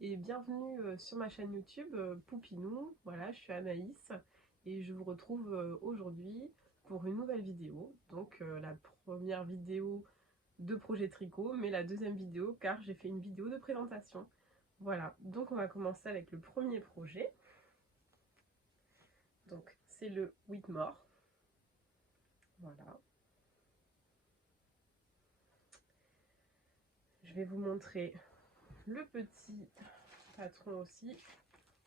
et bienvenue sur ma chaîne YouTube Poupinou. Voilà, je suis Anaïs et je vous retrouve aujourd'hui pour une nouvelle vidéo. Donc la première vidéo de projet tricot, mais la deuxième vidéo car j'ai fait une vidéo de présentation. Voilà, donc on va commencer avec le premier projet. Donc c'est le Whitmore. Voilà. Je vais vous montrer le petit patron aussi.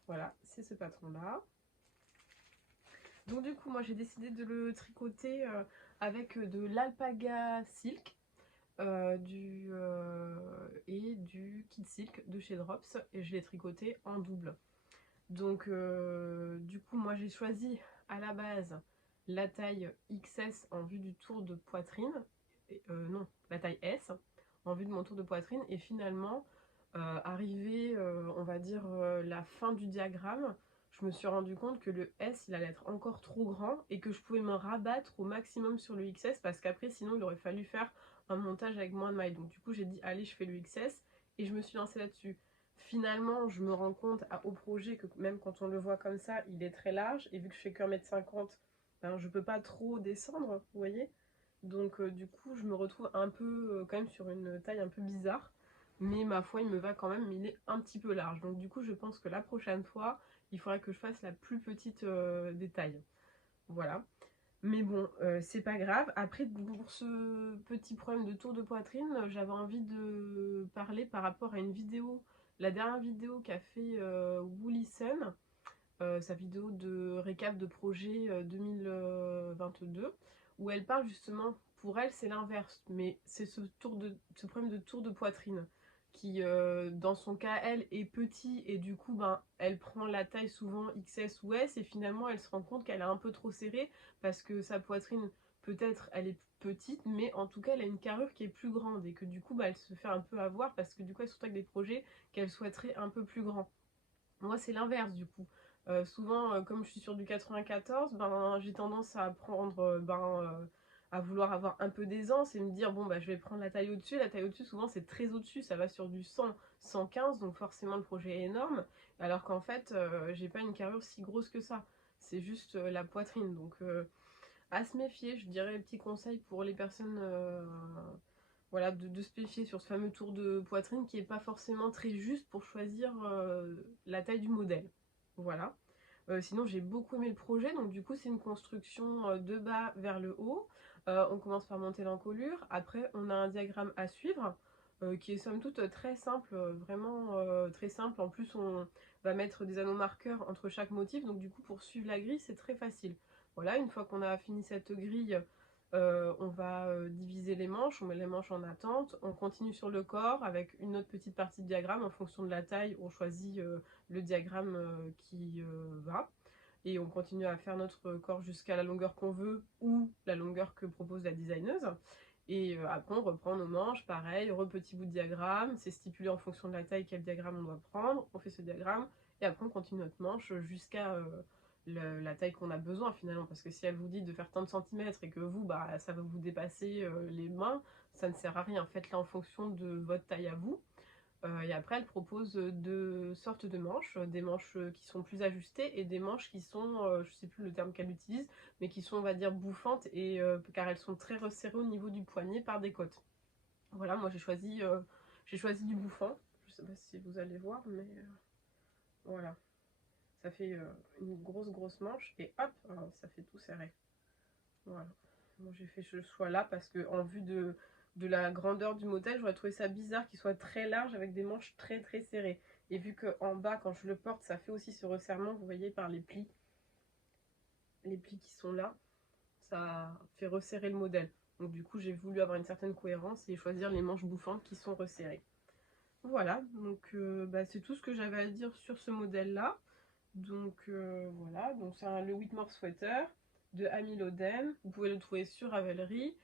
Voilà, c'est ce patron-là. Donc du coup, moi j'ai décidé de le tricoter avec de l'alpaga silk et du kid silk de chez Drops. Et je l'ai tricoté en double. Donc du coup, moi j'ai choisi à la base la taille XS en vue du tour de poitrine. Non, la taille S en vue de mon tour de poitrine. Et finalement, arrivé, on va dire, la fin du diagramme, je me suis rendu compte que le S il allait être encore trop grand et que je pouvais me rabattre au maximum sur le XS parce qu'après sinon il aurait fallu faire un montage avec moins de mailles. Donc du coup j'ai dit allez, je fais le XS et je me suis lancée là-dessus. Finalement je me rends compte au projet que même quand on le voit comme ça il est très large et vu que je fais que 1,50 m, ben, je peux pas trop descendre, vous voyez. Donc du coup je me retrouve un peu quand même sur une taille un peu bizarre, mais ma foi il me va quand même, mais il est un petit peu large. Donc du coup je pense que la prochaine fois il faudrait que je fasse la plus petite des tailles. Voilà. Mais bon, c'est pas grave. Après, pour ce petit problème de tour de poitrine, j'avais envie de parler par rapport à une vidéo, la dernière vidéo qu'a fait Woolly Sun, sa vidéo de récap de projet 2022, où elle parle justement, pour elle c'est l'inverse, mais c'est ce problème de tour de poitrine qui dans son cas elle est petit et du coup ben, elle prend la taille souvent XS ou S et finalement elle se rend compte qu'elle est un peu trop serrée parce que sa poitrine peut-être elle est petite mais en tout cas elle a une carrure qui est plus grande et que du coup bah, elle se fait un peu avoir parce que du coup elle se retrouve avec des projets qu'elle souhaiterait un peu plus grands. Moi, c'est l'inverse du coup. Souvent, comme je suis sur du 94, ben, j'ai tendance à prendre, à vouloir avoir un peu d'aisance et me dire, bon, bah, je vais prendre la taille au-dessus. La taille au-dessus, souvent, c'est très au-dessus. Ça va sur du 100, 115, donc forcément, le projet est énorme. Alors qu'en fait, j'ai pas une carrure si grosse que ça. C'est juste la poitrine. Donc, à se méfier, je dirais, petit conseil pour les personnes voilà, de se méfier sur ce fameux tour de poitrine qui n'est pas forcément très juste pour choisir la taille du modèle. Voilà. Sinon, j'ai beaucoup aimé le projet, donc du coup, c'est une construction de bas vers le haut. On commence par monter l'encolure. Après, on a un diagramme à suivre qui est somme toute très simple, vraiment très simple. En plus, on va mettre des anneaux marqueurs entre chaque motif, donc du coup, pour suivre la grille, c'est très facile. Voilà, une fois qu'on a fini cette grille, on va diviser les manches, on met les manches en attente, on continue sur le corps avec une autre petite partie de diagramme en fonction de la taille, on choisit le diagramme qui va et on continue à faire notre corps jusqu'à la longueur qu'on veut ou la longueur que propose la designeuse. Et après on reprend nos manches, pareil, petit bout de diagramme, c'est stipulé en fonction de la taille quel diagramme on doit prendre, on fait ce diagramme et après on continue notre manche jusqu'à la taille qu'on a besoin finalement, parce que si elle vous dit de faire tant de centimètres et que vous, bah, ça va vous dépasser les mains, ça ne sert à rien, faites-la en fonction de votre taille à vous. Et après elle propose deux sortes de manches, des manches qui sont plus ajustées et des manches qui sont, je sais plus le terme qu'elle utilise, mais qui sont on va dire bouffantes et car elles sont très resserrées au niveau du poignet par des côtes. Voilà, moi j'ai choisi du bouffant, je sais pas si vous allez voir, mais voilà, ça fait une grosse manche et hop, ça fait tout serré. Voilà. Bon, j'ai fait ce choix-là parce que en vue de la grandeur du modèle, j'aurais trouvé ça bizarre qu'il soit très large avec des manches très serrées. Et vu qu'en bas, quand je le porte, ça fait aussi ce resserrement, vous voyez, par les plis qui sont là, ça fait resserrer le modèle. Donc du coup, j'ai voulu avoir une certaine cohérence et choisir les manches bouffantes qui sont resserrées. Voilà, donc bah, c'est tout ce que j'avais à dire sur ce modèle-là. Donc voilà, donc c'est le Whitmore Sweater de Amy Loden. Vous pouvez le trouver sur Ravelry.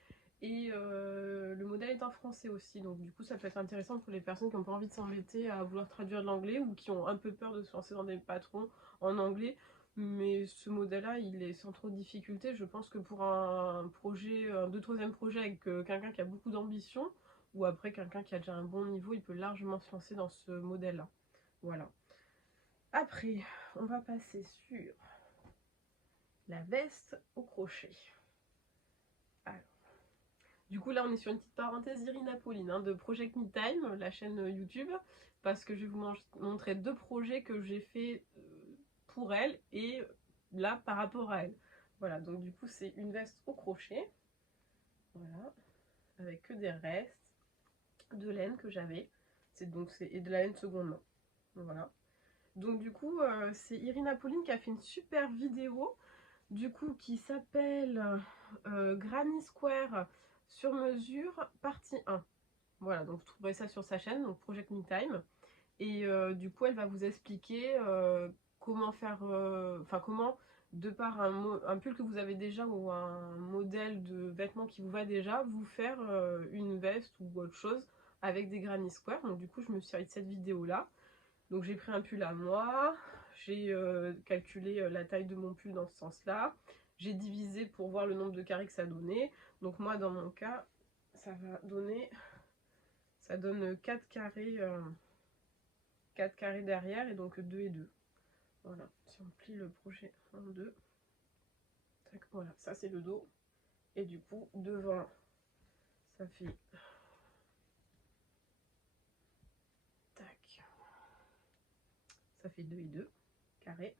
Et le modèle est en français aussi, donc du coup ça peut être intéressant pour les personnes qui n'ont pas envie de s'embêter à vouloir traduire de l'anglais ou qui ont un peu peur de se lancer dans des patrons en anglais. Mais ce modèle-là, il est sans trop de difficulté. Je pense que pour un projet, un deux troisième projet avec quelqu'un qui a beaucoup d'ambition, ou après quelqu'un qui a déjà un bon niveau, il peut largement se lancer dans ce modèle-là. Voilà. Après, on va passer sur la veste au crochet. Alors, du coup, là, on est sur une petite parenthèse Irina Pauline hein, de Project Me Time, la chaîne YouTube, parce que je vais vous montrer 2 projets que j'ai fait pour elle et là par rapport à elle. Voilà, donc du coup, c'est une veste au crochet. Voilà, avec que des restes de laine que j'avais. C'est de la laine seconde main. Voilà. Donc du coup, c'est Irina Pauline qui a fait une super vidéo, du coup, qui s'appelle Granny Square sur mesure, partie 1. Voilà, donc vous trouverez ça sur sa chaîne, donc Project Me Time. Et du coup, elle va vous expliquer comment faire, enfin comment, de par un pull que vous avez déjà ou un modèle de vêtement qui vous va déjà, vous faire une veste ou autre chose avec des granny square. Donc du coup, je me suis servi de cette vidéo-là. Donc j'ai pris un pull à moi, j'ai calculé la taille de mon pull dans ce sens-là. J'ai divisé pour voir le nombre de carrés que ça donnait. Donc moi, dans mon cas, ça va donner, ça donne 4 carrés. 4 carrés derrière et donc 2 et 2. Voilà, si on plie le projet en deux, tac, voilà, ça c'est le dos. Et du coup, devant, ça fait tac, ça fait 2 et 2 carrés.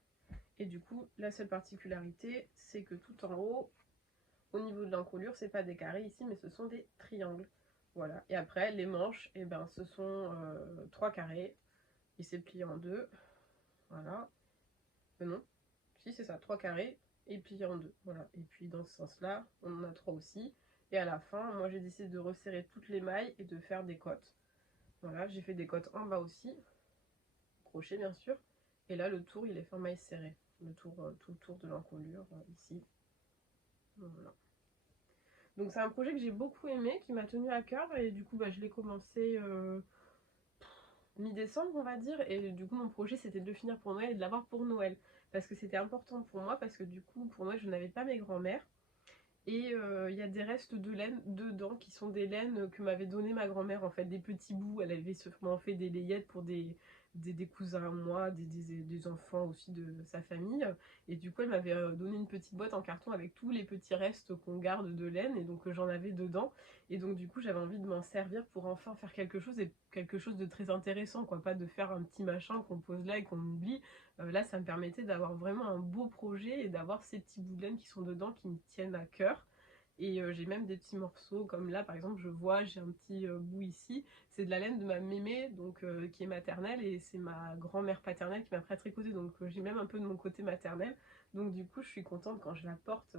Et du coup, la seule particularité, c'est que tout en haut, au niveau de l'encolure, c'est pas des carrés ici, mais ce sont des triangles. Voilà, et après, les manches, et ben, ce sont 3 carrés. Et c'est plié en deux. Voilà. Non, si c'est ça, 3 carrés et plié en deux. Voilà. Et puis dans ce sens-là, on en a 3 aussi. Et à la fin, moi j'ai décidé de resserrer toutes les mailles et de faire des cottes. Voilà, j'ai fait des cottes en bas aussi, crochet bien sûr. Et là, le tour, il est fait en mailles serrées. Le tour, tout le tour de l'encolure ici. Voilà. Donc c'est un projet que j'ai beaucoup aimé, qui m'a tenu à cœur. Et du coup, bah, je l'ai commencé mi-décembre, on va dire. Et du coup, mon projet, c'était de le finir pour Noël et de l'avoir pour Noël. Parce que c'était important pour moi, parce que du coup, pour Noël, je n'avais pas mes grands-mères. Et il y a des restes de laine dedans qui sont des laines que m'avait donné ma grand-mère, en fait, des petits bouts. Elle avait sûrement fait des layettes pour des cousins à moi, des enfants aussi de sa famille. Et du coup, elle m'avait donné une petite boîte en carton avec tous les petits restes qu'on garde de laine. Et donc, j'en avais dedans. Et donc, du coup, j'avais envie de m'en servir pour enfin faire quelque chose, et quelque chose de très intéressant, quoi. Pas de faire un petit machin qu'on pose là et qu'on oublie. Là, ça me permettait d'avoir vraiment un beau projet et d'avoir ces petits bouts de laine qui sont dedans, qui me tiennent à cœur. Et j'ai même des petits morceaux, comme là par exemple, je vois, j'ai un petit bout ici, c'est de la laine de ma mémé, donc qui est maternelle, et c'est ma grand-mère paternelle qui m'a appris à tricoter, donc j'ai même un peu de mon côté maternel. Donc du coup, je suis contente quand je la porte.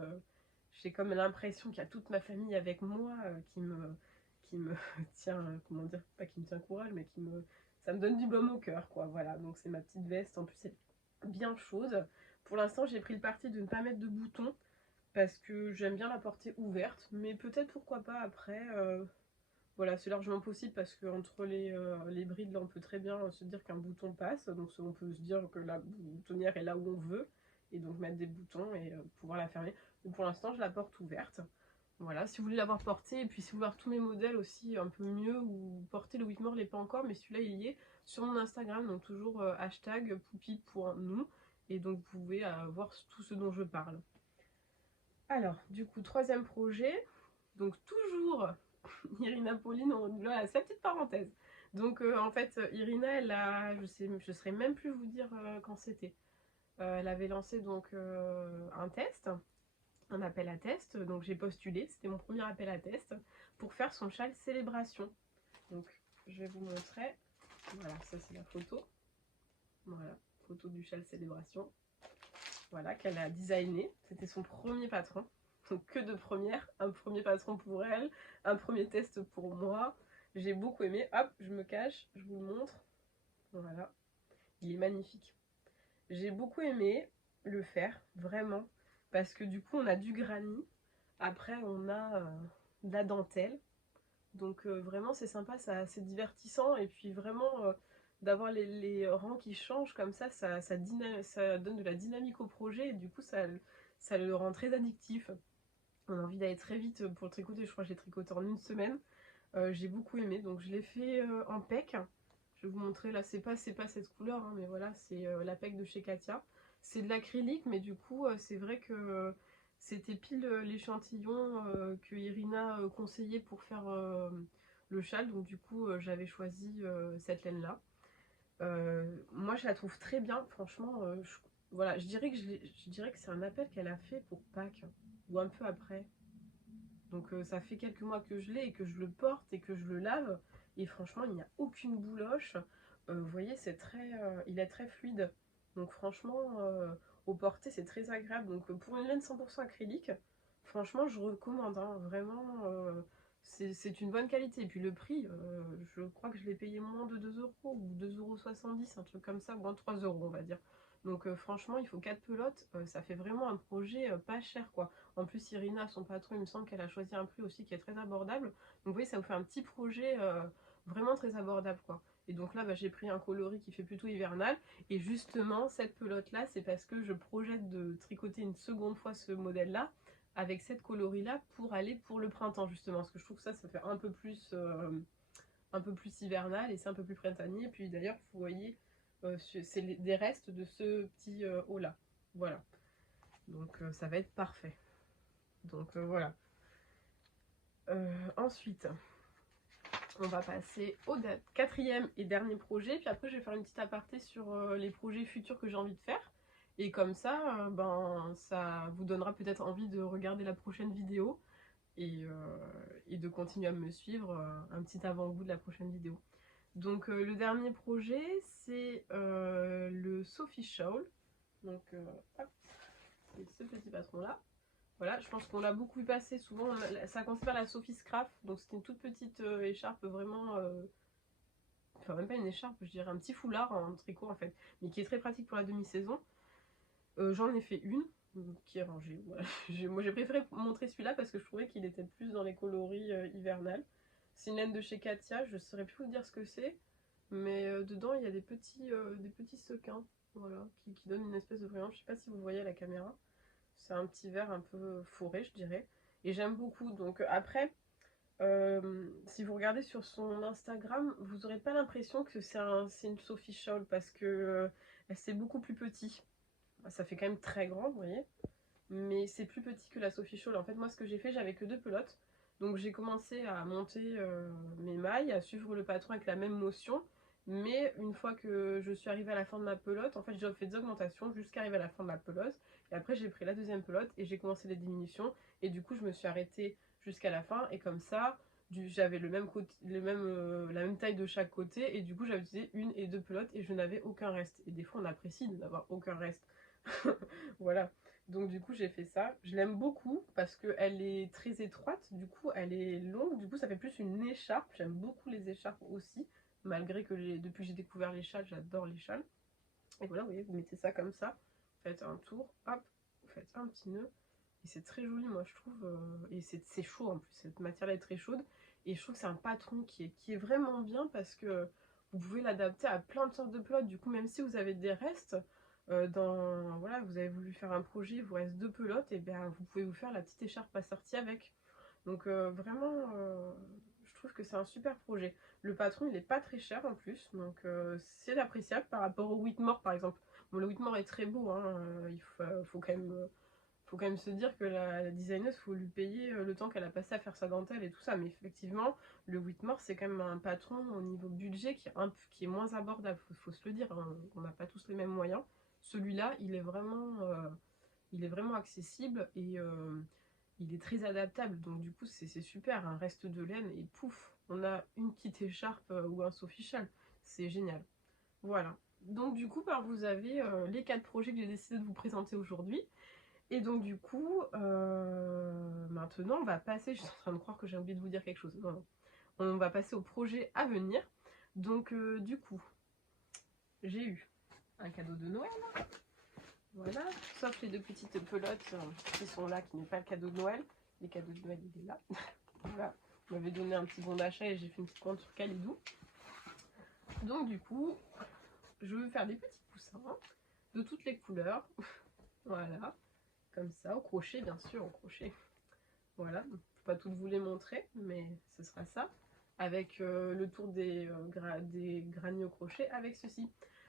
J'ai comme l'impression qu'il y a toute ma famille avec moi qui me tient, comment dire, pas qui me tient courage, mais ça me donne du baume au cœur, quoi. Voilà, donc c'est ma petite veste. En plus, c'est bien chaude. Pour l'instant, j'ai pris le parti de ne pas mettre de boutons parce que j'aime bien la porter ouverte, mais peut-être pourquoi pas après. Voilà, c'est largement possible parce qu'entre les brides, là, on peut très bien se dire qu'un bouton passe, donc on peut se dire que la boutonnière est là où on veut, et donc mettre des boutons et pouvoir la fermer. Mais pour l'instant, je la porte ouverte. Voilà, si vous voulez l'avoir portée, et puis si vous voulez voir tous mes modèles aussi un peu mieux, ou porter le Whitmore l'est pas encore, mais celui-là il y est sur mon Instagram, donc toujours hashtag poupi.nous, et donc vous pouvez voir tout ce dont je parle. Alors, du coup, troisième projet, donc toujours Irina Pauline, voilà, c'est la petite parenthèse. Donc en fait, Irina, je saurais même plus vous dire quand c'était. Elle avait lancé donc un test, un appel à test, donc j'ai postulé, c'était mon premier appel à test, pour faire son châle célébration. Donc je vais vous montrer, voilà, ça c'est la photo, voilà, photo du châle célébration, voilà, qu'elle a designé, c'était son premier patron. Donc que de première, un premier patron pour elle, un premier test pour moi. J'ai beaucoup aimé. Hop, je me cache, je vous le montre. Voilà, il est magnifique. J'ai beaucoup aimé le faire, vraiment, parce que du coup on a du granit. Après on a de la dentelle. Donc vraiment c'est sympa, c'est divertissant. Et puis vraiment d'avoir les rangs qui changent comme ça donne de la dynamique au projet. Et du coup ça le rend très addictif. On a envie d'aller très vite pour le tricoter. Je crois que j'ai tricoté en une semaine. J'ai beaucoup aimé, donc je l'ai fait en PEC. Je vais vous montrer, là c'est pas cette couleur, hein, mais voilà, c'est l'APEC de chez Katia. C'est de l'acrylique, mais du coup, c'est vrai que c'était pile l'échantillon que Irina conseillait pour faire le châle, donc du coup, j'avais choisi cette laine-là. Moi, je la trouve très bien, franchement. Voilà, je dirais que c'est un appel qu'elle a fait pour Pâques, ou un peu après. Donc ça fait quelques mois que je l'ai et que je le porte et que je le lave. Et franchement, il n'y a aucune bouloche. Vous voyez, il est très fluide. Donc franchement, au porter, c'est très agréable. Donc pour une laine 100% acrylique, franchement, je recommande. Hein, vraiment, c'est une bonne qualité. Et puis le prix, je crois que je l'ai payé moins de 2 euros ou 2,70 €, un truc comme ça, ou 3 euros, on va dire. Donc franchement, il faut 4 pelotes. Ça fait vraiment un projet pas cher, quoi. En plus, Irina, son patron, il me semble qu'elle a choisi un prix aussi qui est très abordable. Donc vous voyez, ça vous fait un petit projet vraiment très abordable, quoi. Et donc là, bah, j'ai pris un coloris qui fait plutôt hivernal. Et justement, cette pelote-là, c'est parce que je projette de tricoter une seconde fois ce modèle-là avec cette coloris-là pour aller pour le printemps, justement. Parce que je trouve que ça fait un peu plus hivernal et c'est un peu plus printanier. Et puis d'ailleurs, vous voyez, c'est des restes de ce petit haut-là. Voilà. Donc ça va être parfait. Donc voilà. Ensuite, on va passer au quatrième et dernier projet. Puis après, je vais faire une petite aparté sur les projets futurs que j'ai envie de faire. Et comme ça, ça vous donnera peut-être envie de regarder la prochaine vidéo et de continuer à me suivre, un petit avant-goût de la prochaine vidéo. Donc le dernier projet, c'est le Sophie Shawl. Donc hop, c'est ce petit patron-là. Voilà, je pense qu'on l'a beaucoup vu passer souvent. Ça commence par la Sophie Scrap, donc c'était une toute petite écharpe vraiment. Enfin, même pas une écharpe, je dirais un petit foulard en tricot en fait, mais qui est très pratique pour la demi-saison. J'en ai fait une qui est rangée. Voilà. Moi j'ai préféré montrer celui-là parce que je trouvais qu'il était plus dans les coloris hivernales. C'est une laine de chez Katia, je ne saurais plus vous dire ce que c'est, mais dedans il y a des petits sequins, voilà, qui donnent une espèce de brillant. Je sais pas si vous le voyez à la caméra. C'est un petit vert un peu fourré, je dirais. Et j'aime beaucoup. Donc après, si vous regardez sur son Instagram, vous n'aurez pas l'impression que c'est une Sophie Shawl parce que c'est beaucoup plus petit. Ça fait quand même très grand, vous voyez. Mais c'est plus petit que la Sophie Shawl. En fait, moi, ce que j'ai fait, j'avais que 2 pelotes. Donc j'ai commencé à monter mes mailles, à suivre le patron avec la même motion. Mais une fois que je suis arrivée à la fin de ma pelote, en fait, j'ai fait des augmentations jusqu'à arriver à la fin de ma pelote. Et après, j'ai pris la deuxième pelote et j'ai commencé les diminutions. Et du coup, je me suis arrêtée jusqu'à la fin. Et comme ça, j'avais la même taille de chaque côté. Et du coup, j'avais utilisé 1 et 2 pelotes et je n'avais aucun reste. Et des fois, on apprécie de n'avoir aucun reste. Voilà. Donc du coup j'ai fait ça, je l'aime beaucoup parce qu'elle est très étroite, du coup elle est longue, du coup ça fait plus une écharpe, j'aime beaucoup les écharpes aussi, malgré que depuis que j'ai découvert les châles, j'adore les châles. Et voilà, vous voyez, vous mettez ça comme ça, vous faites un tour, hop, vous faites un petit nœud, et c'est très joli moi je trouve, et c'est chaud en plus, cette matière est très chaude, et je trouve que c'est un patron qui est vraiment bien parce que vous pouvez l'adapter à plein de sortes de pelotes, du coup même si vous avez des restes, voilà, vous avez voulu faire un projet, il vous reste 2 pelotes, et bien vous pouvez vous faire la petite écharpe assortie avec. Donc vraiment, je trouve que c'est un super projet. Le patron, il n'est pas très cher en plus, donc c'est appréciable par rapport au Whitmore par exemple. Bon, le Whitmore est très beau, hein, faut quand même se dire que la designeuse, faut lui payer le temps qu'elle a passé à faire sa dentelle et tout ça. Mais effectivement, le Whitmore, c'est quand même un patron au niveau budget qui est moins abordable, faut se le dire, hein. On n'a pas tous les mêmes moyens. Celui-là, il est vraiment accessible et il est très adaptable. Donc du coup, c'est super. Un reste de laine et pouf, on a une petite écharpe ou un Sofichal. C'est génial. Voilà. Donc du coup, vous avez les 4 projets que j'ai décidé de vous présenter aujourd'hui. Et donc du coup, maintenant on va passer, je suis en train de croire que j'ai oublié de vous dire quelque chose. Non, non. On va passer au projet à venir. Donc du coup, j'ai eu un cadeau de Noël. Voilà, sauf les 2 petites pelotes qui sont là, qui n'est pas le cadeau de Noël. Les cadeaux de Noël, il est là. Voilà, on m'avait donné un petit bon d'achat et j'ai fait une petite commande sur Calidou. Donc du coup, je veux faire des petits coussins de toutes les couleurs. Voilà, comme ça, au crochet bien sûr, au crochet. Voilà, je ne peux pas toutes vous les montrer, mais ce sera ça. avec le tour des granits au crochet avec ceci.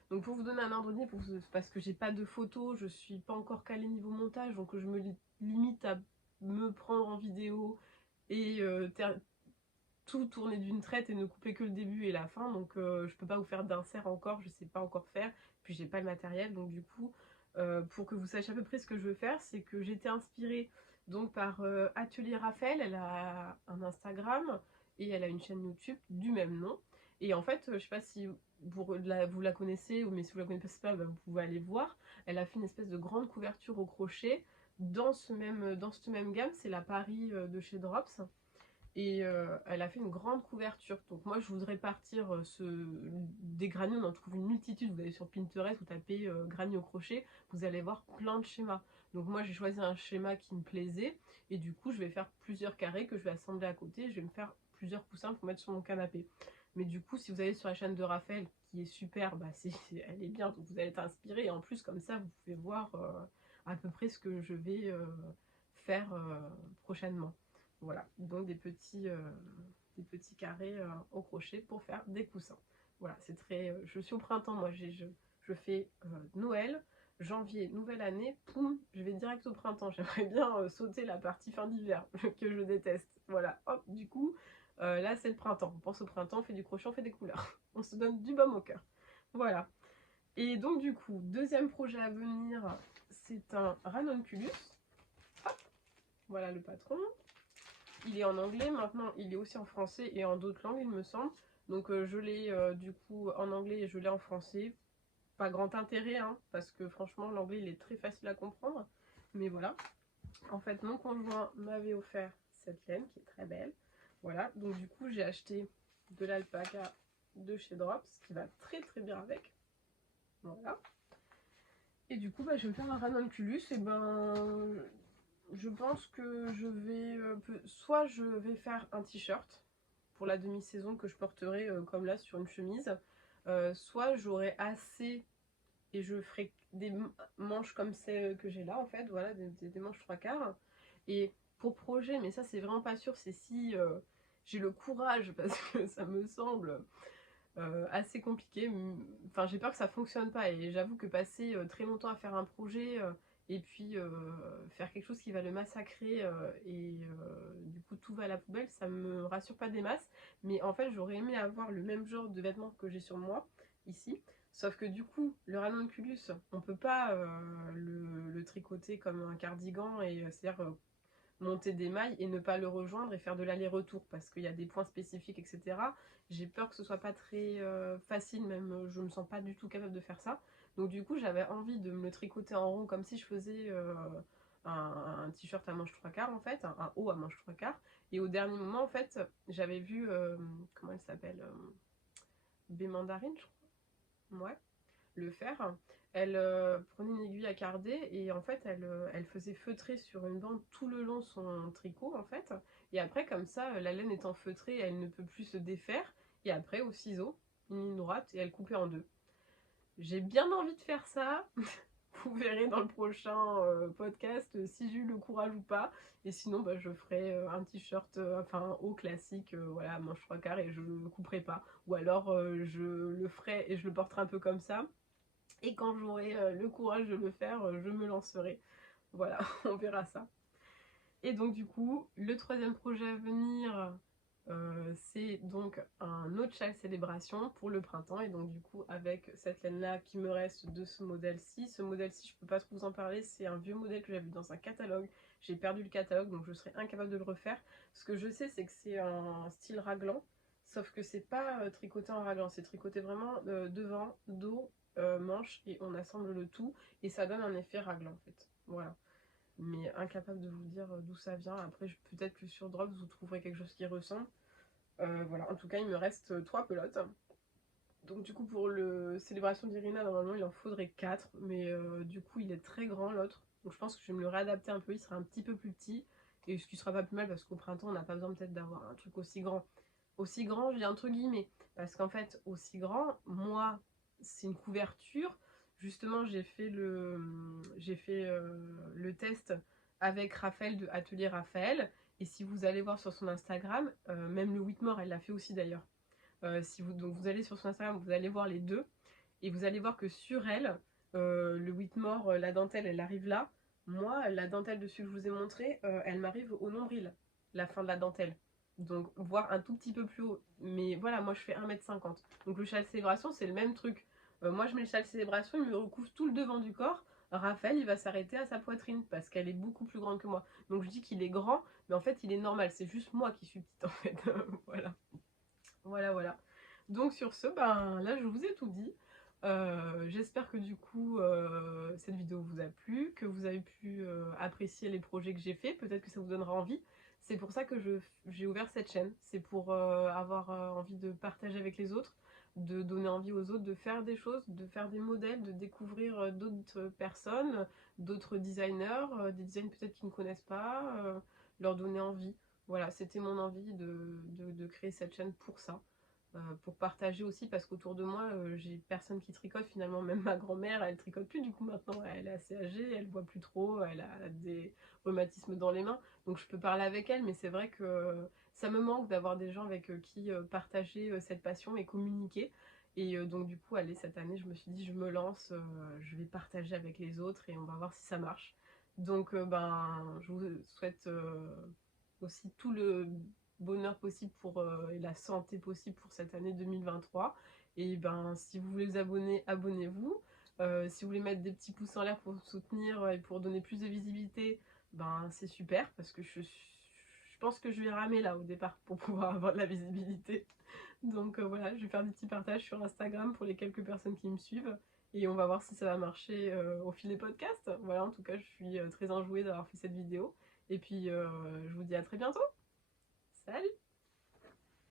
Donc pour vous donner un ordre d'idée, parce que j'ai pas de photos, je suis pas encore calée niveau montage, donc je me limite à me prendre en vidéo et tout tourner d'une traite et ne couper que le début et la fin. Donc je peux pas vous faire d'insert encore, je sais pas encore faire, puis j'ai pas le matériel. Donc du coup, pour que vous sachiez à peu près ce que je veux faire, c'est que j'ai été inspirée donc par Atelier Raphaël. Elle a un Instagram et elle a une chaîne YouTube du même nom. Et en fait, je sais pas si vous la connaissez, mais si vous la connaissez pas, bah, vous pouvez aller voir. Elle a fait une espèce de grande couverture au crochet dans cette même gamme. C'est la Paris de chez Drops. Et elle a fait une grande couverture. Donc moi je voudrais partir des granits, on en trouve une multitude. Vous allez sur Pinterest, vous tapez granits au crochet, vous allez voir plein de schémas. Donc moi j'ai choisi un schéma qui me plaisait. Et du coup je vais faire plusieurs carrés que je vais assembler à côté. Je vais me faire plusieurs coussins pour mettre sur mon canapé. Mais du coup si vous allez sur la chaîne de Raphaël, qui est super, bah elle est bien. Donc vous allez être inspiré. Et en plus comme ça vous pouvez voir à peu près ce que je vais faire prochainement. Voilà, donc des petits carrés au crochet pour faire des coussins. Voilà, c'est très... je suis au printemps, moi, je fais Noël, janvier, nouvelle année, poum, je vais direct au printemps. J'aimerais bien sauter la partie fin d'hiver, que je déteste. Voilà, hop, du coup, là c'est le printemps. On pense au printemps, on fait du crochet, on fait des couleurs. On se donne du baume au cœur. Voilà. Et donc du coup, deuxième projet à venir, c'est un ranunculus. Hop, voilà le patron. Il est en anglais, maintenant il est aussi en français et en d'autres langues il me semble. Donc je l'ai du coup en anglais et je l'ai en français. Pas grand intérêt hein, parce que franchement l'anglais il est très facile à comprendre. Mais voilà. En fait mon conjoint m'avait offert cette laine qui est très belle. Voilà, donc du coup j'ai acheté de l'alpaca de chez Drops qui va très très bien avec. Voilà. Et du coup bah, je vais me faire un ranunculus et ben je pense que je vais soit je vais faire un t-shirt pour la demi-saison que je porterai comme là sur une chemise, soit j'aurai assez et je ferai des manches comme celles que j'ai là en fait, voilà, des manches 3/4. Et pour projet, mais ça c'est vraiment pas sûr, c'est si j'ai le courage parce que ça me semble assez compliqué. Enfin, j'ai peur que ça fonctionne pas et j'avoue que passer très longtemps à faire un projet et puis faire quelque chose qui va le massacrer et du coup tout va à la poubelle, ça me rassure pas des masses. Mais en fait, j'aurais aimé avoir le même genre de vêtements que j'ai sur moi ici. Sauf que du coup, le ranunculus, on peut pas le tricoter comme un cardigan et c'est-à-dire monter des mailles et ne pas le rejoindre et faire de l'aller-retour parce qu'il y a des points spécifiques, etc. J'ai peur que ce soit pas très facile, même je me sens pas du tout capable de faire ça. Donc du coup, j'avais envie de me le tricoter en rond comme si je faisais un t-shirt à manches 3/4 en fait, un haut à manches 3/4. Et au dernier moment, en fait, j'avais vu, comment elle s'appelle Mandarine, je crois. Ouais, le faire. Elle prenait une aiguille à carder et en fait elle faisait feutrer sur une bande tout le long son tricot en fait. Et après comme ça, la laine étant feutrée, elle ne peut plus se défaire. Et après au ciseau, une ligne droite et elle coupait en deux. J'ai bien envie de faire ça. Vous verrez dans le prochain podcast si j'ai eu le courage ou pas. Et sinon bah, je ferai un t-shirt, enfin un haut classique, voilà, manche 3/4 et je le couperai pas. Ou alors je le ferai et je le porterai un peu comme ça. Et quand j'aurai le courage de le faire, je me lancerai. Voilà, on verra ça. Et donc du coup, le troisième projet à venir, c'est donc un autre châle célébration pour le printemps. Et donc du coup, avec cette laine-là qui me reste de ce modèle-ci. Ce modèle-ci, je peux pas trop vous en parler, c'est un vieux modèle que j'avais vu dans un catalogue. J'ai perdu le catalogue, donc je serais incapable de le refaire. Ce que je sais, c'est que c'est un style raglan. Sauf que c'est pas tricoté en raglan, c'est tricoté vraiment devant, dos, manche et on assemble le tout et ça donne un effet raglan en fait. Voilà. Mais incapable de vous dire d'où ça vient. Après, peut-être que sur Drops vous trouverez quelque chose qui ressemble. Voilà, en tout cas, il me reste 3 pelotes. Donc, du coup, pour le célébration d'Irina, normalement, il en faudrait 4. Mais du coup, il est très grand l'autre. Donc, je pense que je vais me le réadapter un peu. Il sera un petit peu plus petit. Et ce qui sera pas plus mal parce qu'au printemps, on n'a pas besoin peut-être d'avoir un truc aussi grand. Aussi grand, je dis entre guillemets. Parce qu'en fait, aussi grand, moi, c'est une couverture. Justement, j'ai fait le test avec Raphaël de Atelier Raphaël. Et si vous allez voir sur son Instagram, même le Whitmore, elle l'a fait aussi d'ailleurs. Donc vous allez sur son Instagram, vous allez voir les deux. Et vous allez voir que sur elle, le Whitmore, la dentelle, elle arrive là. Moi, la dentelle dessus que je vous ai montré, elle m'arrive au nombril, la fin de la dentelle. Donc, voire un tout petit peu plus haut. Mais voilà, moi je fais 1,50 m. Donc le châle célébration, c'est le même truc. Moi je mets le châle célébration, il me recouvre tout le devant du corps. Raphaël, il va s'arrêter à sa poitrine parce qu'elle est beaucoup plus grande que moi. Donc je dis qu'il est grand, mais en fait il est normal. C'est juste moi qui suis petite en fait. Voilà. Voilà, voilà. Donc sur ce, ben là je vous ai tout dit. J'espère que du coup cette vidéo vous a plu, que vous avez pu apprécier les projets que j'ai faits, peut-être que ça vous donnera envie. C'est pour ça que j'ai ouvert cette chaîne, c'est pour avoir envie de partager avec les autres, de donner envie aux autres de faire des choses, de faire des modèles, de découvrir d'autres personnes, d'autres designers, des designs peut-être qu'ils ne connaissent pas, leur donner envie. Voilà, c'était mon envie de créer cette chaîne pour ça. Pour partager aussi parce qu'autour de moi j'ai personne qui tricote finalement, même ma grand-mère elle tricote plus du coup maintenant, elle est assez âgée, elle voit plus trop, elle a des rhumatismes dans les mains, donc je peux parler avec elle, mais c'est vrai que ça me manque d'avoir des gens avec qui partager cette passion et communiquer. Et donc du coup allez, cette année je me suis dit je me lance, je vais partager avec les autres et on va voir si ça marche. Donc ben je vous souhaite aussi tout le bonheur possible et la santé possible pour cette année 2023. Et ben si vous voulez vous abonner, abonnez-vous. Si vous voulez mettre des petits pouces en l'air pour soutenir et pour donner plus de visibilité, ben c'est super parce que je pense que je vais ramer là au départ pour pouvoir avoir de la visibilité. Donc voilà, je vais faire des petits partages sur Instagram pour les quelques personnes qui me suivent. Et on va voir si ça va marcher au fil des podcasts. Voilà, en tout cas, je suis très enjouée d'avoir fait cette vidéo. Et puis, je vous dis à très bientôt. Salut!